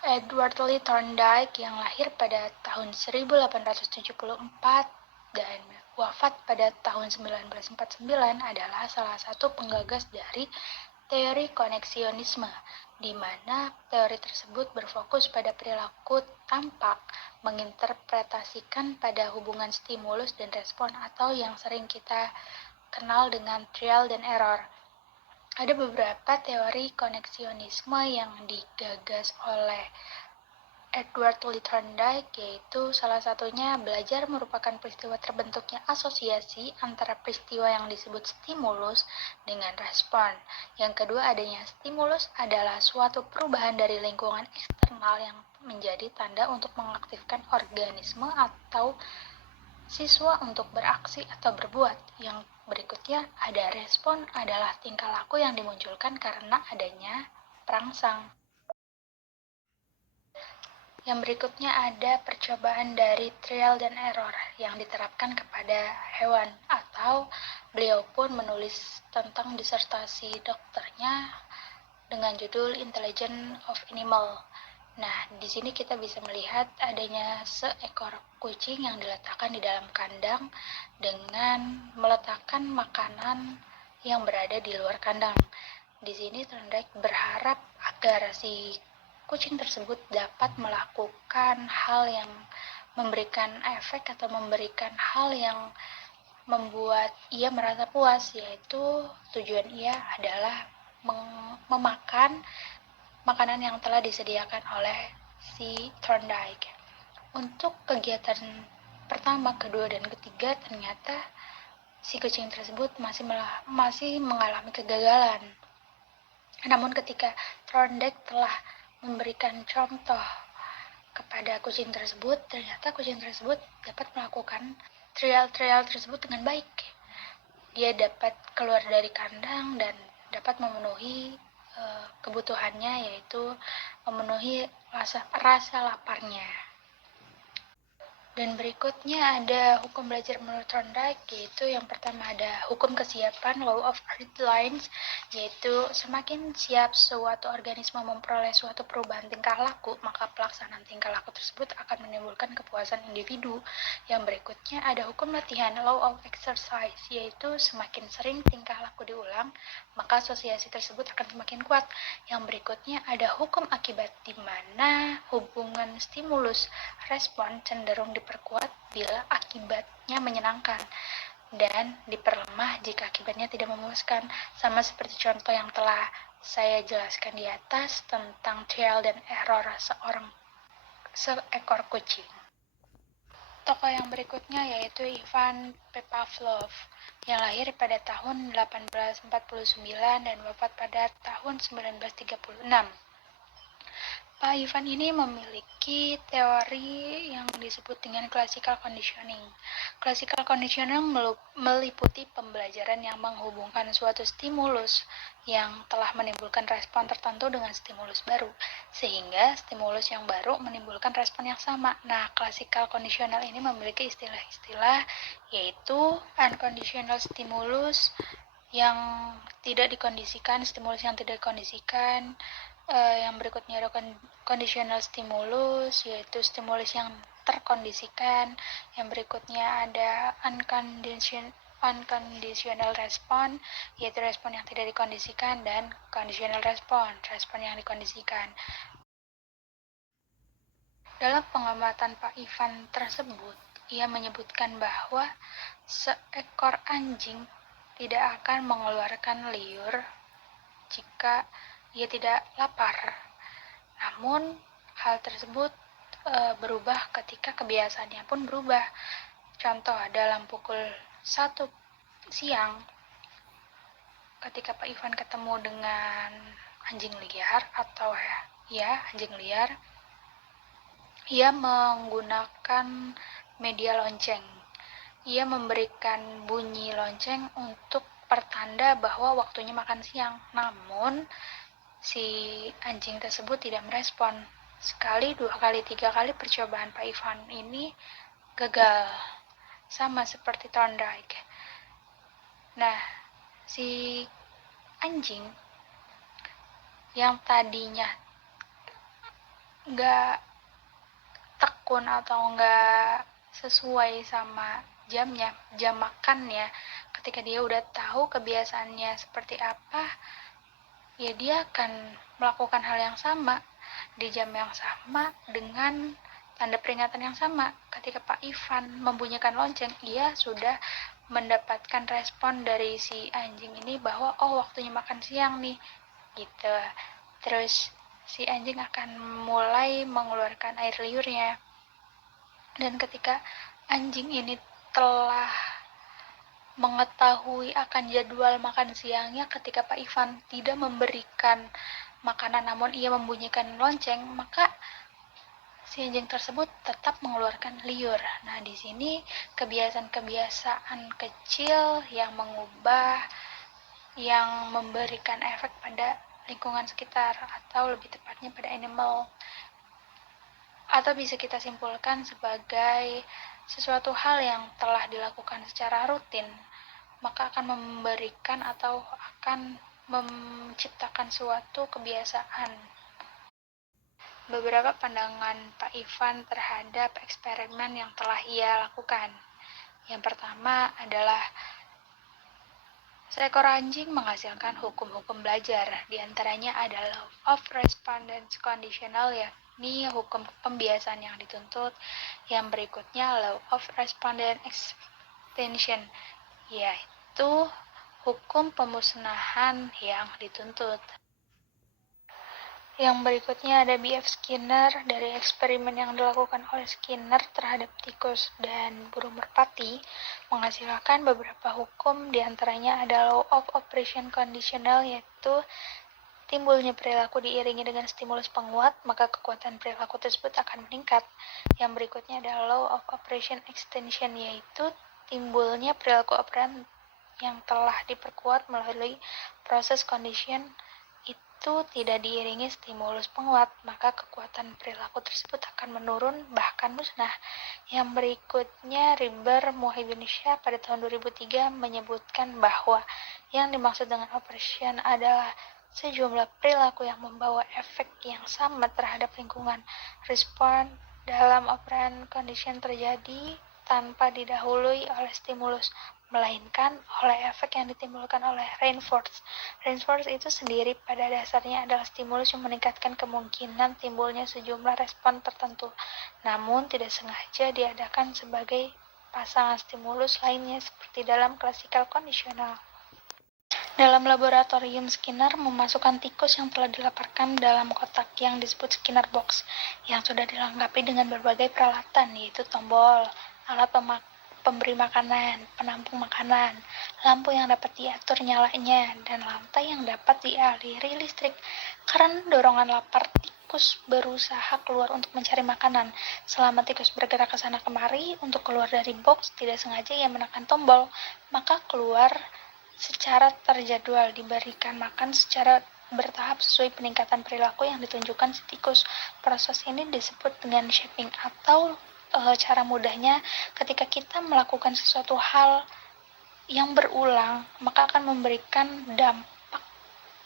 Edward Lee Thorndike yang lahir pada tahun 1874 dan wafat pada tahun 1949 adalah salah satu penggagas dari teori koneksionisme, di mana teori tersebut berfokus pada perilaku tampak menginterpretasikan pada hubungan stimulus dan respon atau yang sering kita kenal dengan trial dan error. Ada beberapa teori koneksionisme yang digagas oleh Edward Lee Thorndike, yaitu salah satunya belajar merupakan peristiwa terbentuknya asosiasi antara peristiwa yang disebut stimulus dengan respon. Yang kedua, adanya stimulus adalah suatu perubahan dari lingkungan eksternal yang menjadi tanda untuk mengaktifkan organisme atau siswa untuk beraksi atau berbuat. Yang berikutnya ada respon adalah tingkah laku yang dimunculkan karena adanya perangsang. Yang berikutnya ada percobaan dari trial dan error yang diterapkan kepada hewan, atau beliau pun menulis tentang disertasi dokternya dengan judul Intelligence of Animal. Nah, di sini kita bisa melihat adanya seekor kucing yang diletakkan di dalam kandang dengan meletakkan makanan yang berada di luar kandang. Di sini Thorndike berharap agar si kucing tersebut dapat melakukan hal yang memberikan efek atau memberikan hal yang membuat ia merasa puas, yaitu tujuan ia adalah memakan makanan yang telah disediakan oleh si Thorndike. Untuk kegiatan pertama, kedua, dan ketiga ternyata si kucing tersebut masih mengalami kegagalan. Namun ketika Thorndike telah memberikan contoh kepada kucing tersebut, ternyata kucing tersebut dapat melakukan trial tersebut dengan baik. Dia dapat keluar dari kandang dan dapat memenuhi kebutuhannya, yaitu memenuhi rasa laparnya. Dan berikutnya ada hukum belajar menurut Thorndike, yaitu yang pertama ada hukum kesiapan, law of lines, yaitu semakin siap suatu organisme memperoleh suatu perubahan tingkah laku, maka pelaksanaan tingkah laku tersebut akan menimbulkan kepuasan individu. Yang berikutnya ada hukum latihan, law of exercise, yaitu semakin sering tingkah laku diulang, maka asosiasi tersebut akan semakin kuat. Yang berikutnya ada hukum akibat, di mana hubungan stimulus respon cenderung diperkuat bila akibatnya menyenangkan dan diperlemah jika akibatnya tidak memuaskan, sama seperti contoh yang telah saya jelaskan di atas tentang trial dan error seekor kucing. Tokoh yang berikutnya yaitu Ivan Pavlov yang lahir pada tahun 1849 dan wafat pada tahun 1936. Pak Ivan ini memiliki teori yang disebut dengan classical conditioning. Classical conditioning meliputi pembelajaran yang menghubungkan suatu stimulus yang telah menimbulkan respon tertentu dengan stimulus baru, sehingga stimulus yang baru menimbulkan respon yang sama. Nah, classical conditional ini memiliki istilah-istilah yaitu unconditional stimulus yang tidak dikondisikan, stimulus yang tidak dikondisikan. Yang berikutnya ada conditional stimulus, yaitu stimulus yang terkondisikan. Yang berikutnya ada unconditional respon, yaitu respon yang tidak dikondisikan, dan conditional respon, respon yang dikondisikan. Dalam pengamatan Pak Ivan tersebut, ia menyebutkan bahwa seekor anjing tidak akan mengeluarkan liur jika ia tidak lapar. Namun, hal tersebut berubah ketika kebiasaannya pun berubah. Contoh, dalam pukul 1 siang, ketika Pak Ivan ketemu dengan anjing liar atau anjing liar, ia menggunakan media lonceng. Ia memberikan bunyi lonceng untuk pertanda bahwa waktunya makan siang. Namun, si anjing tersebut tidak merespon. Sekali, 2 kali, 3 kali percobaan Pak Ivan ini gagal. Sama seperti Thorndike. Nah, si anjing yang tadinya nggak tekun atau nggak sesuai sama jam makannya, ketika dia udah tahu kebiasaannya seperti apa, ya dia akan melakukan hal yang sama di jam yang sama dengan tanda peringatan yang sama. Ketika Pak Ivan membunyikan lonceng, ia sudah mendapatkan respon dari si anjing ini bahwa oh waktunya makan siang nih, gitu. Terus si anjing akan mulai mengeluarkan air liurnya. Dan ketika anjing ini telah mengetahui akan jadwal makan siangnya, ketika Pak Ivan tidak memberikan makanan namun ia membunyikan lonceng, maka si anjing tersebut tetap mengeluarkan liur. Nah, di sini kebiasaan-kebiasaan kecil yang mengubah, yang memberikan efek pada lingkungan sekitar atau lebih tepatnya pada animal, atau bisa kita simpulkan sebagai sesuatu hal yang telah dilakukan secara rutin, maka akan memberikan atau akan menciptakan suatu kebiasaan. Beberapa pandangan Pak Ivan terhadap eksperimen yang telah ia lakukan. Yang pertama adalah seekor anjing menghasilkan hukum-hukum belajar, diantaranya adalah law of respondence conditional, yakni hukum pembiasaan yang dituntut. Yang berikutnya law of respondent extinction, yaitu hukum pemusnahan yang dituntut. Yang berikutnya ada B.F. Skinner. Dari eksperimen yang dilakukan oleh Skinner terhadap tikus dan burung merpati menghasilkan beberapa hukum, diantaranya ada law of operation conditional, yaitu timbulnya perilaku diiringi dengan stimulus penguat, maka kekuatan perilaku tersebut akan meningkat. Yang berikutnya adalah law of operation extension, yaitu timbulnya perilaku operan yang telah diperkuat melalui proses condition itu tidak diiringi stimulus penguat, maka kekuatan perilaku tersebut akan menurun bahkan musnah. Yang berikutnya, Riber Muhyiddin Syah pada tahun 2003 menyebutkan bahwa yang dimaksud dengan operation adalah sejumlah perilaku yang membawa efek yang sama terhadap lingkungan. Respon dalam operan condition terjadi tanpa didahului oleh stimulus, melainkan oleh efek yang ditimbulkan oleh reinforce. Reinforce itu sendiri pada dasarnya adalah stimulus yang meningkatkan kemungkinan timbulnya sejumlah respon tertentu, namun tidak sengaja diadakan sebagai pasangan stimulus lainnya seperti dalam klasikal kondisional. Dalam laboratorium, Skinner memasukkan tikus yang telah dileparkan dalam kotak yang disebut Skinner box, yang sudah dilengkapi dengan berbagai peralatan, yaitu tombol, alat pemberi makanan, penampung makanan, lampu yang dapat diatur nyalanya, dan lantai yang dapat dialiri listrik. Karena dorongan lapar, tikus berusaha keluar untuk mencari makanan. Selama tikus bergerak ke sana kemari untuk keluar dari box, tidak sengaja ia menekan tombol, maka keluar secara terjadwal, diberikan makan secara bertahap sesuai peningkatan perilaku yang ditunjukkan si tikus. Proses ini disebut dengan shaping, atau cara mudahnya ketika kita melakukan sesuatu hal yang berulang, maka akan memberikan dampak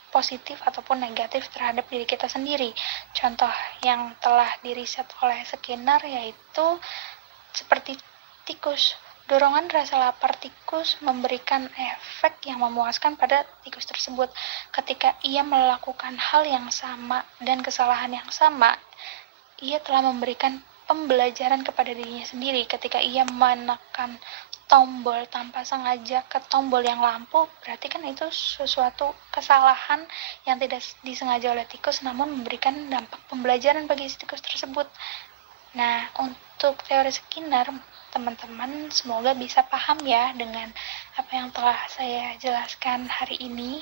positif ataupun negatif terhadap diri kita sendiri. Contoh yang telah diriset oleh Skinner yaitu seperti tikus. Dorongan rasa lapar tikus memberikan efek yang memuaskan pada tikus tersebut. Ketika ia melakukan hal yang sama dan kesalahan yang sama, ia telah memberikan pembelajaran kepada dirinya sendiri. Ketika ia menekan tombol tanpa sengaja ke tombol yang lampu, berarti kan itu sesuatu kesalahan yang tidak disengaja oleh tikus, namun memberikan dampak pembelajaran bagi tikus tersebut. Nah, untuk teori Skinner, teman-teman semoga bisa paham ya dengan apa yang telah saya jelaskan hari ini.